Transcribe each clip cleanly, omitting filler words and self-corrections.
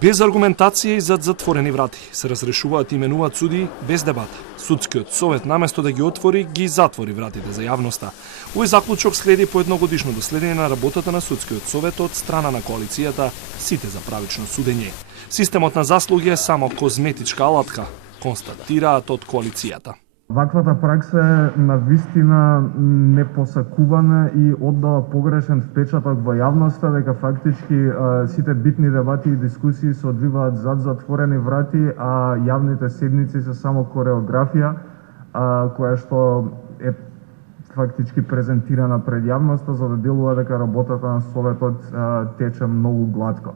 Без аргументација и зад затворени врати се разрешуваат и именуваат суди без дебата. Судскиот совет наместо да ги отвори, ги затвори вратите за јавноста. Овој заклучок следи по едногодишното следење на работата на судскиот совет од страна на коалицијата Сите за правично судење. Системот на заслуги е само козметичка алатка, констатираат од коалицијата. Ваквата пракса е навистина непосакувана и оддава погрешен впечаток во јавноста дека фактички сите битни дебати и дискусии се одвиваат зад затворени врати, а јавните седници се само кореографија која што е фактички презентирана пред јавноста за да делува дека работата на советот тече многу глатко.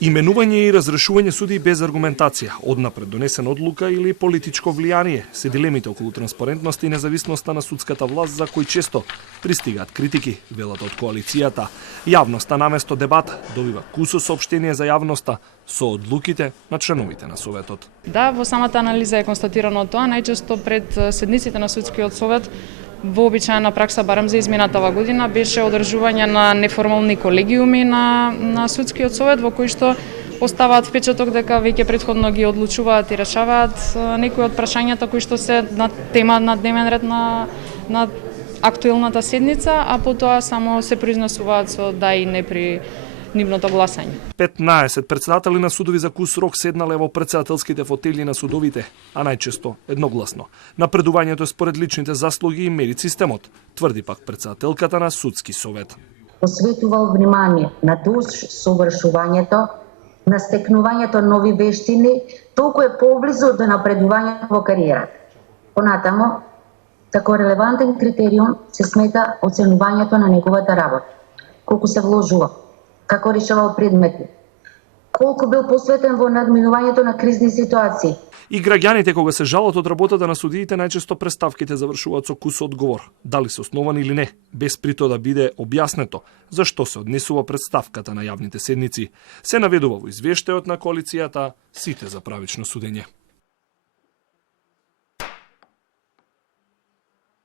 Именување и разрешување суди без аргументација, однапред донесена одлука или политичко влијание се дилемите околу транспарентност и независноста на судската власт за кои често пристигаат критики, велат од коалицијата. Јавноста наместо дебат добива кусо соопштение за јавноста со одлуките на членовите на советот. Да, во самата анализа е констатирано тоа, најчесто пред седниците на судскиот совет вообичаена пракса, барем за изминатава година, беше одржување на неформални колегиуми на судскиот совет, во кои што оставаат впечаток дека веќе претходно ги одлучуваат и решаваат некои од прашањата кои што се на тема на дневен ред на актуелната седница, а потоа само се произнесуваат со да и не при нивното гласање. 15 председатели на судови за кус рок седнале во председателските фотели на судовите, а најчесто едногласно. Напредувањето е според личните заслуги и мерит системот, тврди пак председателката на судски совет. Посветувал внимание на доусовршувањето, на стекнувањето нови вештини, толку е поблизу до напредувањето во кариерата. Понатамо, тако релевантен критериум се смета оценувањето на неговата работа. Колку се вложува, како решавал предмети, колку бил посветен во надминувањето на кризни ситуации. И граѓаните кога се жалат од работата на судиите, најчесто преставките завршуваат со кус одговор, дали се основани или не, без при тоа да биде објаснето зашто се однесува представката на јавните седници. Се наведува во извештајот на коалицијата Сите за правично судење.